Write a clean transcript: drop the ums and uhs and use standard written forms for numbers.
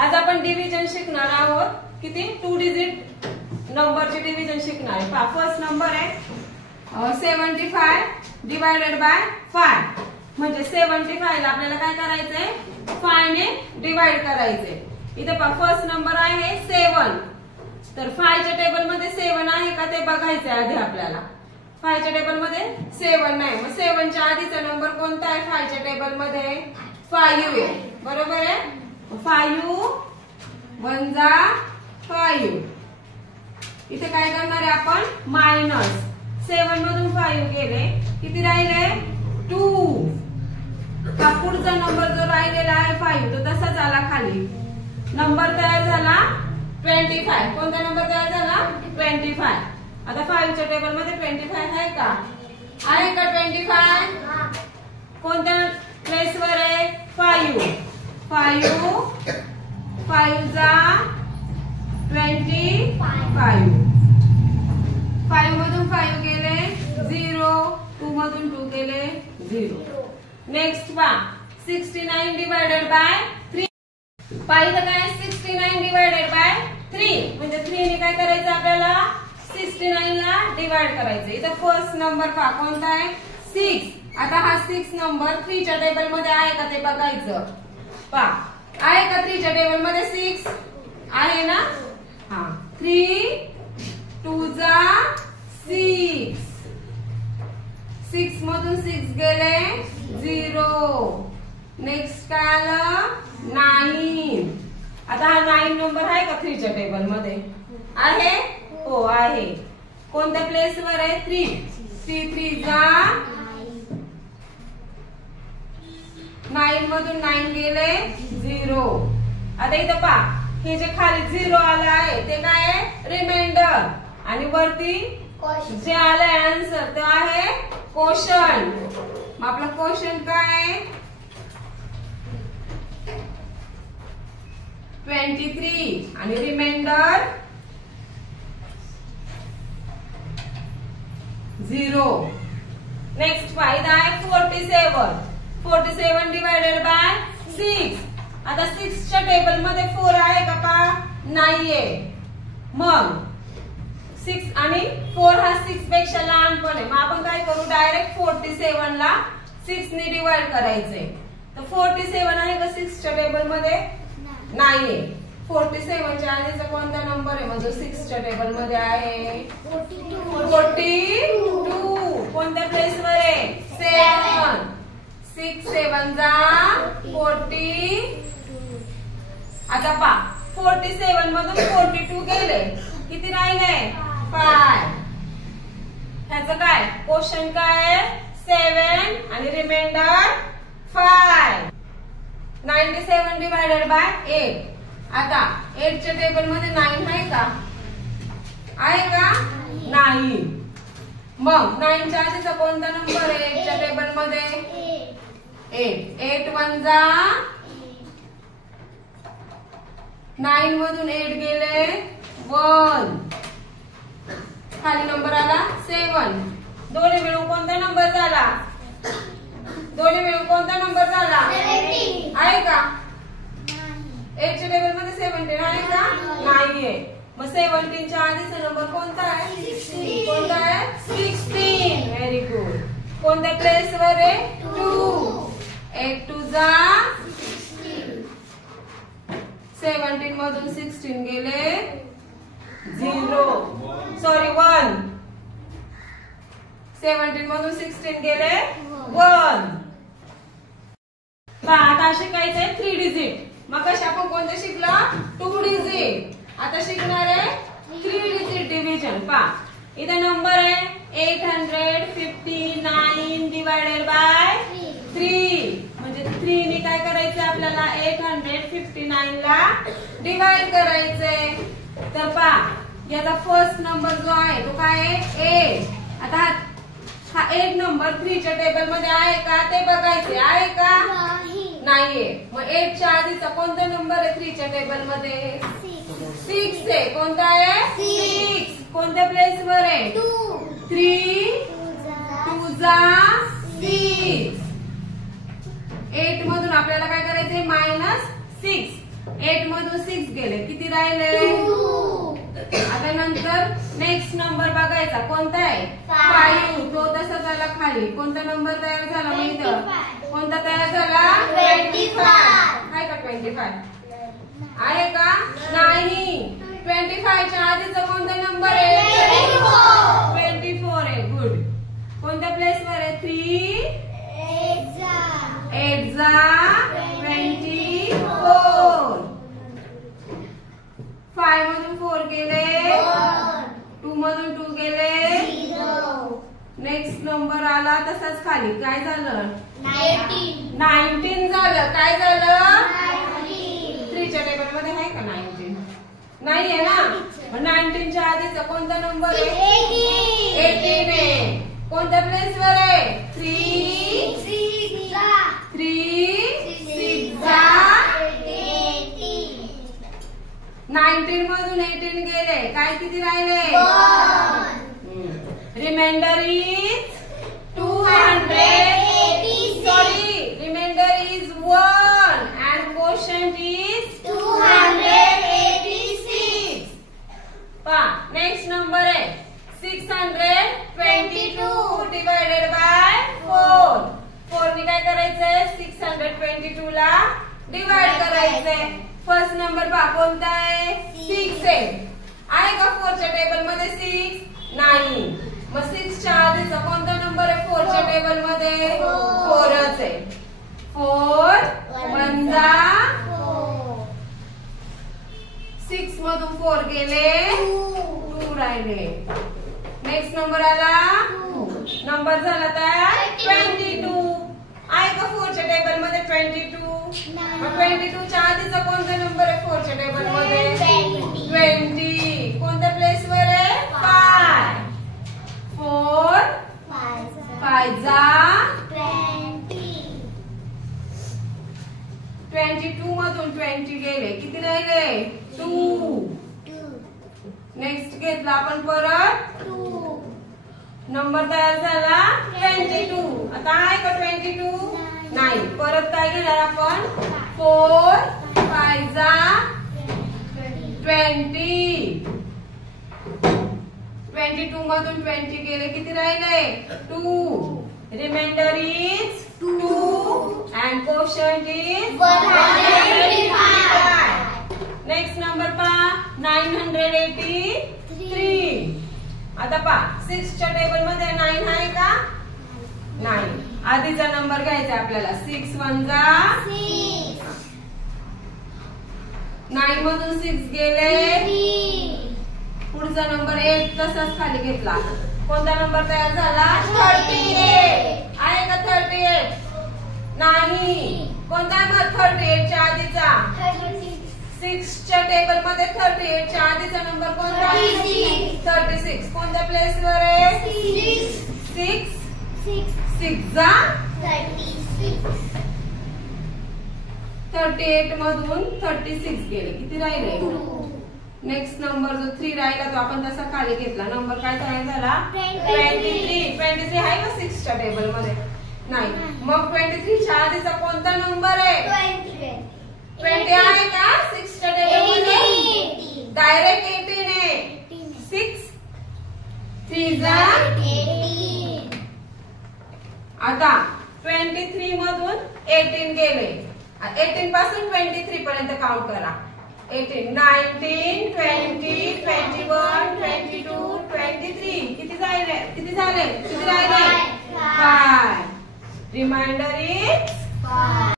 आज आपण डिव्हिजन शिकणार आहोत. किती 2 डिजिट नंबरचे डिव्हिजन शिकणार आहे. पहा फर्स्ट नंबर आहे 75 डिवायडेड बाय 5. म्हणजे 75 ला आपल्याला काय करायचंय 5 ने डिवाइड करायचंय. इथे पहा फर्स्ट नंबर आहे 7. तर 5 च्या टेबल मध्ये 7 आहे का ते बघायचंय आधी आपल्याला. 5 च्या टेबल मध्ये 7 नाही. मग 7 च्या आधीचा नंबर कोणता आहे 5 च्या टेबल मध्ये 5 आहे. बरोबर आहे. 5 1 जा 5. इथे काय करणार आहे आपण मायनस 7 मधून 5 गेले किती राहिले 2. हा पुढचा नंबर जो राहिलेला आहे 5 तो तसाच आला खाली. नंबर तयार झाला 25. कोणता नंबर तयार झाला 25. आता 5 च्या टेबल मध्ये 25 आहे का 25. कोणत्या प्लेस वर आहे 5 जा 25. 5 मधून 5 गेले 0. 2 मधून 2 गेले 0. नेक्स्ट पहा 69 डिवायडेड बाय 3. पाहिलं काय 69 डिवायडेड बाय 3 म्हणजे 3 ने काय करायचं आपल्याला 69 ला डिवाइड करायचं. इथं फर्स्ट नंबर पहा कोणता आहे 6. आता हा 6 नंबर 3 च्या टेबल मध्ये आहे का ते बघायचं. पहा आहे का 3 च्या टेबल मध्ये 6 आहे ना. हा 3 2 जा 6. 6 मधून 6 गेले 0. नेक्स्ट काय आलं 9. आता हा 9 नंबर आहे का 3 च्या टेबल मध्ये आहे हो आहे. कोणत्या प्लेस वर आहे 3. 3 जा 9 मधून 9 गेले 0. आता इथं पहा हे जे खाली 0 आलं आहे ते काय आहे रिमाइंडर आणि वरती जे आलंय आन्सर ते आहे क्वेश्चन. मग आपला क्वेश्चन काय आहे 23 आणि रिमाइंडर 0. नेक्स्ट फायदा आहे 47 डिवायडेड बाय 6. आता 6 च्या टेबल मध्ये 4 आहे का पा नाहीये. मग 6 आणि 4 हा 6 पेक्षा लहान पण आहे. मग आपण काय करू डायरेक्ट 47 ला 6 ने डिवाइड करायचंय. तर 47 आहे का 6 च्या टेबल मध्ये नाहीये. 47 च्या आधीचा कोणता नंबर आहे म्हणजे 6 च्या टेबल मध्ये आहे 42. कोणत्या प्लेस वर आहे 7. 6 7 जा 40. आता पहा 47 मधून 42 गेले किती राहिले 5. ह्याचं काय क्वेश्चन काय आहे 7 आणि रिमाइंडर 5. 97 divided by 8. आता 8 च्या टेबल मध्ये 9 आहे का नाही. मग 9 च्या आधीचा कोणता नंबर आहे 8 च्या टेबल मध्ये 8. 8 1 जा 9 मधून 8 गेले 1. खाली नंबर आला 7. दोन्ही मिळून कोणता नंबर झाला आहे का 8 च्या टेबल मध्ये 17 आहे का नाहीये. मग 17 च्या आधीचा नंबर कोणता आहे 16. Very good. कोणत्या प्लेस वर आहे 2. 8 2 जा 17 मधून 16 गेले 0. सॉरी 1. 17 मधून 16 गेले 1. आता शिकायचंय 3 डिजिट. मग कशा आपण कोणते शिकलं 2 डिजिट. आता शिकणार आहे 3 डिजिट डिव्हिजन. पहा इथे नंबर आहे 859 डिवायडेड बाय 3. म्हणजे 3 ने काय करायचं आपल्याला 859 ला डिवाइड करायचंय. तर पहा याचा फर्स्ट नंबर जो आहे तो काय आहे 8. आता हा 8 नंबर 3 च्या टेबल मध्ये आहे का ते बघायचे आहे का नाहीये. मग 8 च्या आधीचा कोणता नंबर आहे 3 च्या टेबल मध्ये 6 आहे. कोणता आहे 6. कोणत्या प्लेस वर आहे 3 2 जा 6. 8 मधून आपल्याला काय करायचंय -6. 8 मधून 6 गेले, किती राहिले? 2. आता नंतर नेक्स्ट नंबर बघायचा, कोणता आहे? 5. तो तसा झाला खाली. कोणता नंबर तयार झाला मग इथं? कोणता तयार झाला? 25. आहे का 25? आहे का? नाही. 25 च्या आधीचा कोणता नंबर आहे? 24 आहे. गुड. कोणत्या प्लेस वर आहे? 3 8 24. 5 मधून 4 गेले, 2 मधून 2 गेले, नेक्स्ट नंबर आला तसाच खाली. काय झालं? 19 झालं. काय झालं? 3 च्या टेबल मध्ये आहे का 19? नाही आहे ना. मग 19 च्या आधीचा कोणता नंबर आहे? 18 आहे. कोणत्या प्लेस वर आहे? 3 6 19 मधून 18 गेले, काय किती राहिले? Remainder is 280. Sorry, remainder is 1 and quotient is 286. पहा नेक्स्ट नंबर आहे 622 डिवायडेड बाय 4. 4 ने काय करायचंय? 622 ला डिवाइड करायचंय. फर्स्ट नंबर पहा कोणता आहे? 6 आहे का 4 च्या टेबल मध्ये 6? नाही. मग 6 च्या आधीचा कोणता नंबर आहे 4 च्या टेबल मध्ये? 4च आहे. 4 1 6 मधून 4 गेले, 2 राहिले. नेक्स्ट नंबर आला, नंबर झाला तर 22. आहे का 4 च्या टेबल मध्ये 22? मग 22 च्या आधीचा कोणता नंबर आहे 4 च्या टेबल मध्ये? 20. कोणत्या प्लेस वर आहे? 5. 4 5 22 मधून 20 गेले, किती राहिले? 2. नेक्स्ट घेतला आपण परत, नंबर तयार झाला 22. आता आहे का 22? नाही. परत काय घेणार आपण? 4 5 20. 22 मधून 20 गेले, किती राहिले? 2. Remainder is 2 and quotient is 185. Next number पहा 983. आता पहा 6 च्या टेबल मध्ये 9 आहे का? नाही. आधीचा नंबर घ्यायचा आपल्याला. 6 1 9 मधून 6 गेले, पुढचा नंबर 8 तसाच खाली घेतला. कोणता नंबर तयार झाला? 38. आहे का 38? नाही. कोणता नंबर 38 च्या आधीचा? 6 च्या टेबल मध्ये 38 च्या आधीचा नंबर कोणता? 36. कोणत्या प्लेस वर आहे? 6 38 मधून 36 गेले, किती राहिले? नेक्स्ट नंबर जो 3 राहिला तो आपण तसा खाली घेतला. नंबर काय तयार झाला? 23. 23 आहे का 6 च्या टेबल मध्ये? नाही. मग 23 च्या आधीचा कोणता नंबर आहे? 20 आहे का 6 च्या टेबल मध्ये? डायरेक्ट 18 आहे. 6 3 18. आता 23 मधून 18 गेले, 18 पासून 23 पर्यंत काउंट करा. 18 19 20 21 22 23. किती झाले? किती राहिले? 5. Reminder is